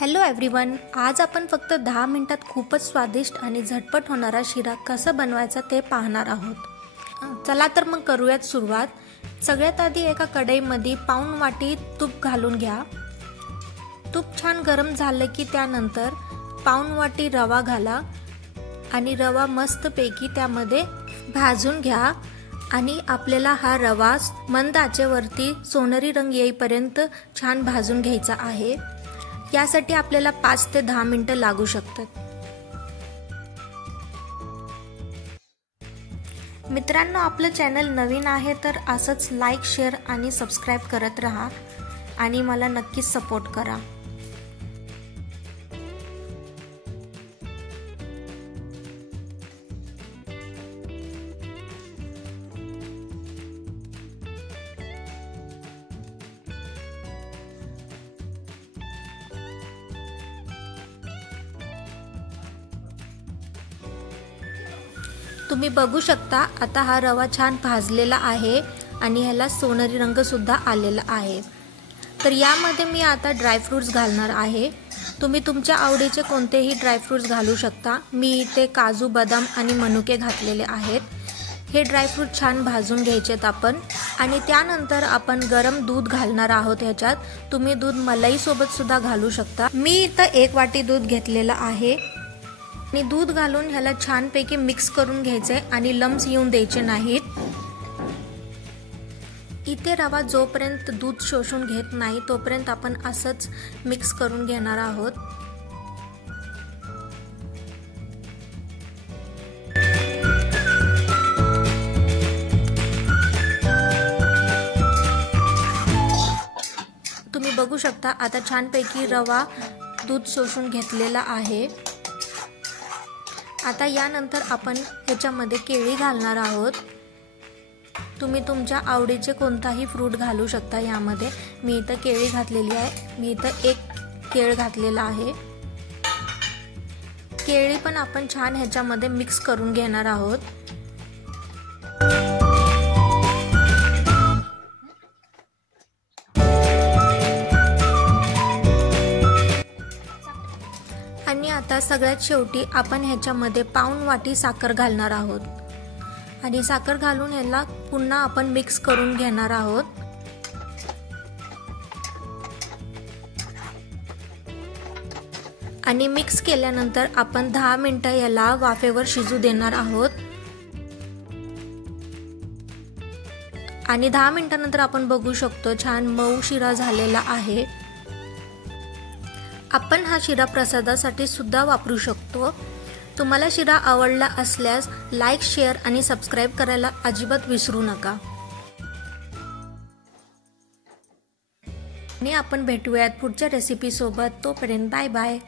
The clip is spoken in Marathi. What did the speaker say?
हॅलो एव्हरीवन, आज आपण फक्त 10 मिनिटात खूपच स्वादिष्ट आणि झटपट होणारा शिरा कसा बनवायचा ते पाहणार आहोत। चला तर मग करूयात सुरुवात। सगळ्यात आधी एका कढईमध्ये पाऊण वाटी तूप घालून घ्या। तूप छान गरम झालं की त्यानंतर पाऊण वाटी रवा घाला आणि रवा मस्तपैकी त्यामध्ये भाजून घ्या आणि आपल्याला हा रवा मंद आचेवरती सोनेरी रंग येईपर्यंत छान भाजून घ्यायचा आहे। यासाठी आपल्याला 5 ते 10 मिनिटं लागू शकतात। मित्रांनो, आपलं चॅनल नवीन आहे तर असंच लाईक, शेअर आणि सबस्क्राइब करत राहा आणि मला नक्कीच सपोर्ट करा। तुम्ही बघू शकता आता हा रवा छान भाजलेला आहे आणि ह्याला सोनेरी रंग सुद्धा आलेला आहे। तर यामध्ये मी आता ड्रायफ्रुट्स घालणार आहे। तुम्ही तुमच्या आवडीचे कोणतेही ड्रायफ्रुट्स घालू शकता। मी इथे काजू, बदाम आणि मनुके घातलेले आहेत। हे ड्रायफ्रूट छान भाजून घ्यायचेत आपण आणि त्यानंतर आपण गरम दूध घालणार आहोत ह्याच्यात। तुम्ही दूध मलाई सोबत सुद्धा घालू शकता। मी इथे 1 वाटी दूध घेतलेलं आहे आणि दूध घालून ह्याला छानपैकी मिक्स करून घ्यायचे आणि लम्स येऊन द्यायचे नाहीत। इथे रवा जोपर्यंत दूध शोषून घेत नाही तोपर्यंत आपण असंच मिक्स करून घेणार आहोत। तुम्ही बघू शकता आता छानपैकी रवा दूध शोषून घेतलेला आहे। आता यानंतर आपण ह्याच्यामध्ये केळी घालणार आहोत। तुम्ही तुमच्या आवडीचे कोणताही फ्रूट घालू शकता यामध्ये। मी इथं केळी घातलेली आहे। मी इथं 1 केळ घातलेला आहे। केळी पण आपण छान ह्याच्यामध्ये मिक्स करून घेणार आहोत। आणि आता सगळ्यात शेवटी आपण ह्याच्यामध्ये पाऊण वाटी साखर घालणार आहोत आणि साखर घालून ह्याला पुन्हा आपण मिक्स करून घेणार आहोत। आणि मिक्स केल्यानंतर आपण 10 मिनिटं याला वाफेवर शिजू देणार आहोत। आणि 10 मिनिटांनंतर आपण बघू शकतो छान मऊ शिरा झालेला आहे। आपण हा शिरा प्रसादासाठी सुद्धा वापरू शकतो। तुम्हाला शिरा आवडला असल्यास लाईक, शेअर आणि सबस्क्राइब करायला अजिबात विसरू नका। आणि आपण भेटूयात पुढच्या रेसिपी सोबत। तोपर्यंत बाय बाय।